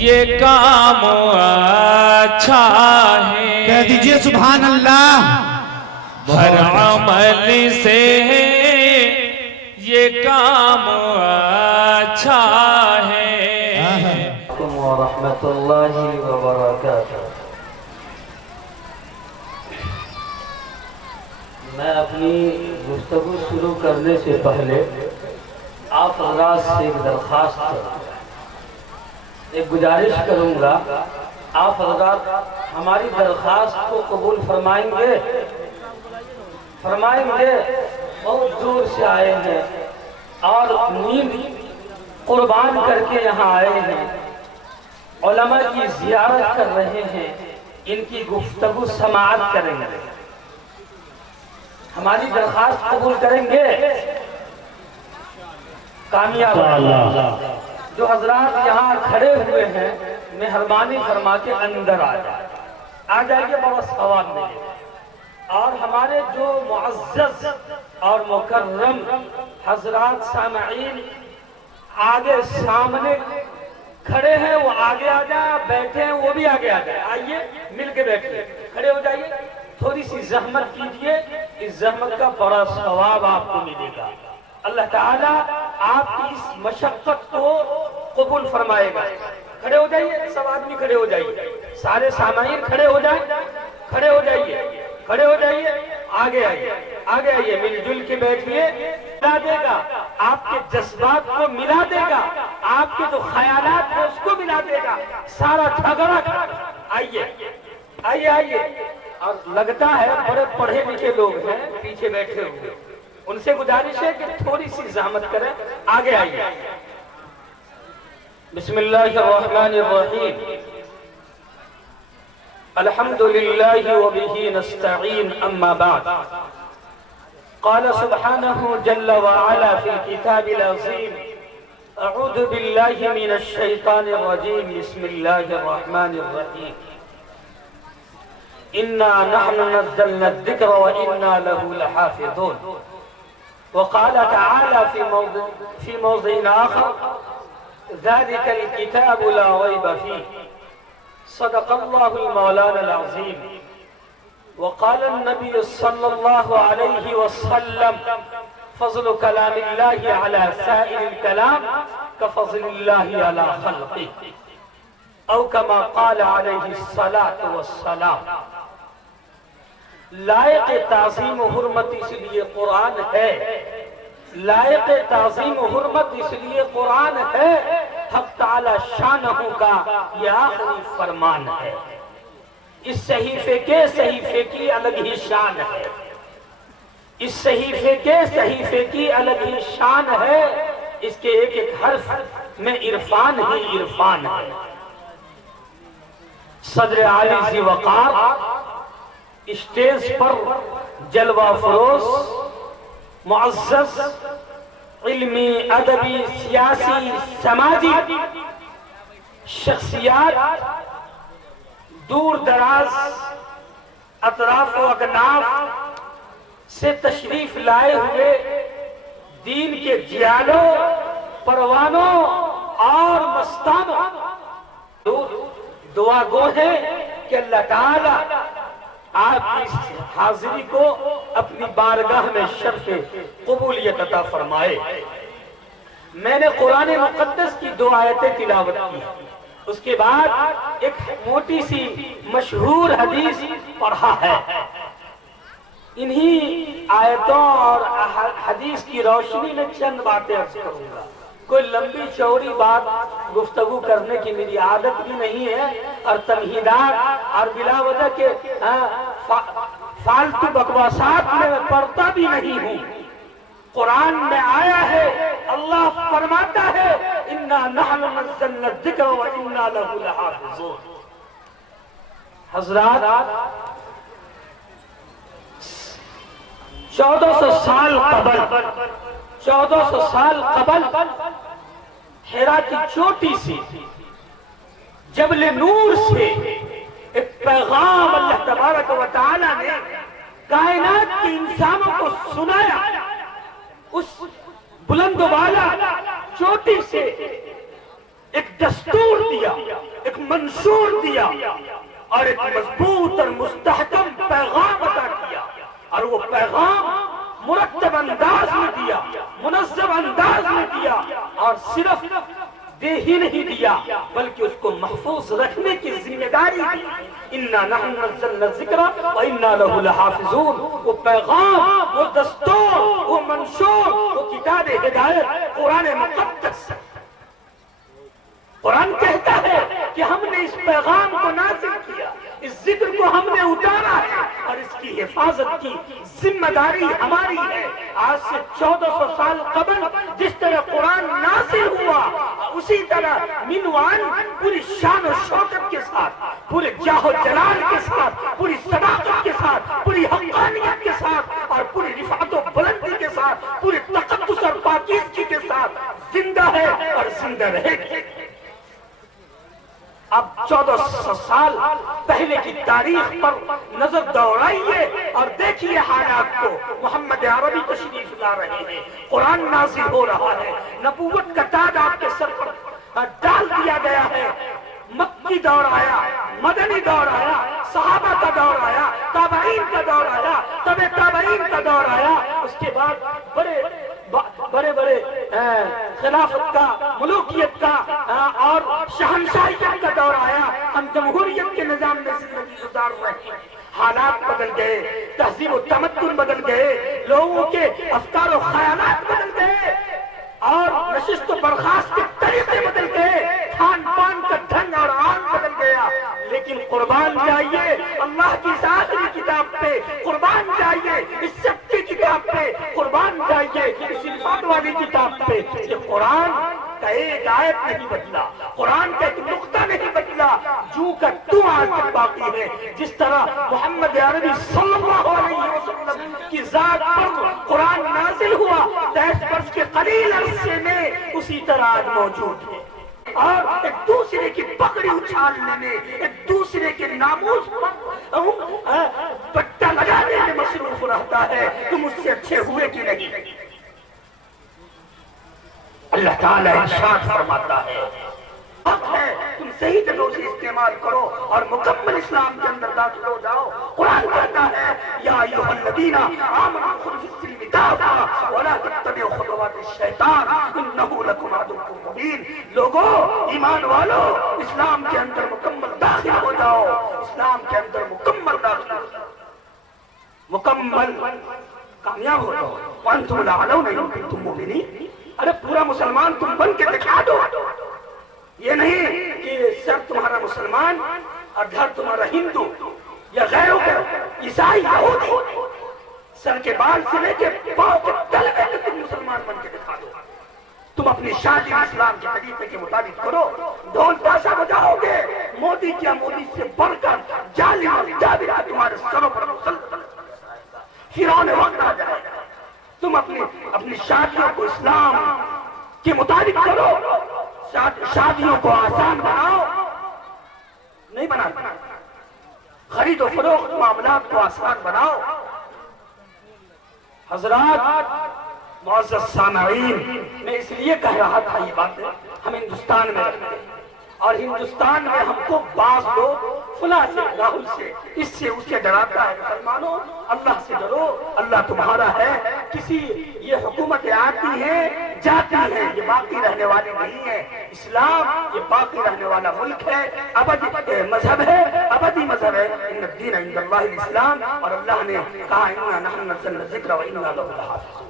یہ کام اچھا ہے۔ کہہ دیجئے سبحان اللہ۔ ہر عمل سے یہ کام اچھا ہے۔ ورحمۃ اللہ وبرکاتہ۔ میں اپنی گفتگو شروع کرنے سے پہلے آپ حضرات سے ایک درخواست ایک گزارش کروں گا، آپ حضرات ہماری درخواست کو قبول فرمائیں گے؟ فرمائیں گے؟ بہت دور سے آئے ہیں اور نیند قربان کر کے یہاں آئے ہیں، علماء کی زیارت کر رہے ہیں، ان کی گفتگو سماعت کریں گے۔ ہماری درخواست قبول کریں گے؟ کامیاب جو حضرات یہاں کھڑے ہوئے ہیں مہربانی فرما کے اندر آ جائیے، بہت ثواب ملے گا۔ اور ہمارے جو معزز اور مکرم حضرات سامعین آگے سامنے کھڑے ہیں وہ آگے آ جائیں، بیٹھے ہیں وہ بھی آگے آ جائیں، آئیے مل کے بیٹھیے، کھڑے ہو جائیے، تھوڑی سی زحمت کیجئے، اس زحمت کا بڑا ثواب آپ کو ملے گا۔ اللہ تعالیٰ آپ کی اس مشقت کو قبول فرمائے گا۔ کھڑے ہو جائیے، سب آدمی کھڑے ہو جائیے، سارے سامعین کھڑے ہو جائیں، کھڑے ہو جائیے، کھڑے ہو جائیے، آگے آئیے، آگے آئیے، مل جل کے بیٹھیے۔ ملا دے گا، آپ کے جذبات کو ملا دے گا، آپ کے جو خیالات ہیں اس کو ملا دے گا، سارا جھگڑا آئیے آئیے آئیے۔ اور لگتا ہے بڑے پڑھے لکھے لوگ ہیں پیچھے بیٹھے ہوئے، ان سے گزارش ہے کہ تھوڑی سی زحمت کریں، آگے آئیے۔ بسم اللہ الرحمن الرحیم، الحمدللہ وبہ نستعین، اما بعد، قال سبحانہ جل وعلا فی الکتاب العظیم، اعوذ باللہ من الشیطان الرجیم، بسم اللہ الرحمن الرحیم، اِنَّا نَحْنُ نَزَّلْنَا الذِّكْرَ وَإِنَّا لَهُ لَحَافِظُونَ۔ وقال تعالى في موضع آخر ذلك الكتاب لا ريب فيه، صدق الله المولانا العظيم۔ وقال النبي صلى الله عليه وسلم فضل كلام الله على سائر الكلام كفضل الله على خلقه، او كما قال عليه الصلاة والسلام۔ لائق تعظیم و حرمت اس لیے قرآن ہے، لائق تعظیم و حرمت اس لیے قرآن ہے، حق تعالی شانہ کا یہ آخری فرمان ہے۔ اس صحیفے کی الگ ہی شان ہے، اس صحیفے کی الگ ہی شان ہے، اس کے ایک ایک حرف میں عرفان ہی عرفان ہے۔ صدر عالی ذی وقار اسٹیج پر جلوہ فروز، معزز، علمی، ادبی، سیاسی، سماجی شخصیات دور دراز اطراف و اکناف سے تشریف لائے ہوئے دین کے جیالوں، پروانوں اور مستانوں، دعا گو ہے کہ اللہ تعالیٰ آپ کی حاضری کو اپنی بارگاہ میں شرف قبولیت عطا فرمائے۔ میں نے قرآن مقدس کی 2 آیتیں تلاوت کی، اس کے بعد ایک موٹی سی مشہور حدیث پڑھا ہے۔ انہی آیتوں اور حدیث کی روشنی میں چند باتیں عرض کروں گا۔ کوئی لمبی چوڑی بات گفتگو کرنے کی میری عادت بھی نہیں ہے، اور تمہیدات اور بلا وجہ کے فالتو بکواسات میں پڑھتا بھی نہیں ہوں۔ قرآن میں آیا ہے، اللہ فرماتا ہے اِنَّا نَحْنُ نَزَّلْنَا الذِّكْرَ وَإِنَّا لَهُ لَحَافِظُونَ۔ حضرات 1400 سال قبل حرا کی چوٹی سے جبل نور سے ایک پیغام اللہ تبارک و تعالی نے کائنات کے انسانوں کو سنایا۔ اس بلند و بالا چوٹی سے ایک دستور دیا، ایک منشور دیا اور ایک مضبوط اور مستحکم پیغام عطا کیا، اور وہ پیغام مرتب انداز میں دیا، منظم انداز میں دیا، اور صرف دے ہی نہیں دیا بلکہ اس کو محفوظ رکھنے کی ذمہ داری دی۔ اِنَّا نَحْنُ نَزَّلْنَا الذِّكْرَ وَإِنَّا لَهُ لَحَافِظُونَ۔ وہ پیغام، وہ دستور، وہ منشور، وہ کتاب ہدایت قرآن مقدس، قرآن کہتا ہے کہ ہم نے اس پیغام کو نازل کیا، اس ذکر کو ہم نے اتارا ہے، اور اس کی حفاظت کی ذمہ داری ہماری ہے۔ آج سے 1400 سال قبل جس طرح قرآن نازل ہوا، اسی طرح منوان پوری شان و شوکت کے ساتھ، پورے جاہ و جلال کے ساتھ، پوری صداقت کے ساتھ، پوری حقانیت کے ساتھ، اور پوری رفعت و بلندی کے ساتھ، پوری تقدس اور پاکیزگی کے ساتھ زندہ ہے اور زندہ رہے گی۔ اب 1400 سال پہلے کی تاریخ پر نظر دوڑائیے اور دیکھیے حالات کو۔ محمد عربی تشریف لا رہے ہیں، قرآن نازل ہو رہا ہے، نبوت کا تاج آپ کے سر پر ڈال دیا گیا ہے۔ مکی دور آیا، مدنی دور آیا، صحابہ کا دور آیا، تابعین کا دور آیا، تبع تابعین کا دور آیا، اس کے بعد بڑے بڑے خلافت کا، ملوکیت کا اور شہنشاہیت کا دور آیا۔ ہم جمہوریت کے نظام میں زندگی گزار رہے ہیں۔ حالات بدل گئے، تہذیب و تمدن بدل گئے، لوگوں کے افکار و خیالات بدل گئے، اور نشست و برخاست کے طریقے بدل گئے، کھان پان کا ڈھنگ اور عام بدل گیا۔ لیکن قربان جائیے اللہ کی اس آخری کتاب پہ، قربان جائیے اس سب کی کتاب پہ، قربان جائیے اس رفعت والی کتاب پہ۔ یہ قرآن کا ایک آیت نہیں بدلا، قرآن کا ایک نقطہ نہیں بدلا، جو کا تو آج تک باقی ہے۔ جس طرح محمد عربی صلی اللہ علیہ وسلم کی ذات پر قرآن نازل ہوا 10 برس کے قلیل عرصے میں، اسی طرح آج موجود ہے، اور ایک دوسرے کی پکڑی اچھالنے میں، ایک دوسرے کے ناموس پر پٹا لگانے میں مصروف رہتا ہے۔ تم اس سے اچھے ہوئے کہ نہیں؟ اللہ تعالیٰ ارشاد فرماتا ہے حق ہے، تم صحیح جگہوں سے استعمال کرو اور مکمل اسلام کے اندر داخل ہو جاؤ۔ قرآن کہتا ہے یا ایھا الذین آمنوا ادخلوا فی السلم کافۃ ولا تتبعوا خطوات الشیطان انہ لکم عدو مبین۔ لوگو، ایمان والو، اسلام کے اندر مکمل داخل ہو جاؤ، اسلام کے اندر مکمل داخل ہو جاؤ، مکمل کامیاب ہو جاؤ۔ وانتم الاعلون ان کنتم مؤمنین۔ ارے پورا مسلمان تم بن کے دکھا دو۔ یہ نہیں کہ سر تمہارا مسلمان اور گھر تمہارا ہندو یا غیروں کا عیسائی یہودی، سر کے بال سے لے کے پاؤں کے تلے تک تم مسلمان بن کے دکھا دو۔ تم اپنی شادی اسلام کے طریقے کے مطابق کرو، ڈھول تاشا بجاؤ گے، مودی کیا مودی سے بڑھ کر ظالم اور جابر تمہارے سروں پر مسلسل فرعون وقت آ جائے گا۔ تم اپنی شادیوں کو اسلام کے مطابق کرو، شادیوں کو آسان بناؤ، نہیں بناتے، خرید و فروخت معاملات کو آسان بناؤ۔ حضرات، معزز سامعین، میں اس لیے کہہ رہا تھا یہ باتیں ہم ہندوستان میں رہتے ہیں، اور ہندوستان میں ہم کو بعض لوگ فلاں سے، راہل سے، اس سے اس سے ڈراتا ہے۔ مسلمانوں، اللہ سے ڈرو، اللہ تمہارا ہے۔ کسی یہ حکومتیں آتی ہیں جاتی ہیں، یہ باقی رہنے والی نہیں ہے۔ اسلام یہ باقی رہنے والا ملک ہے، ابدی مذہب ہے، ابدی مذہب ہے۔ ان الدین عند اللہ الاسلام، اور اللہ نے کہا انا نحن نزلنا الذکر وانا لہ لحافظون۔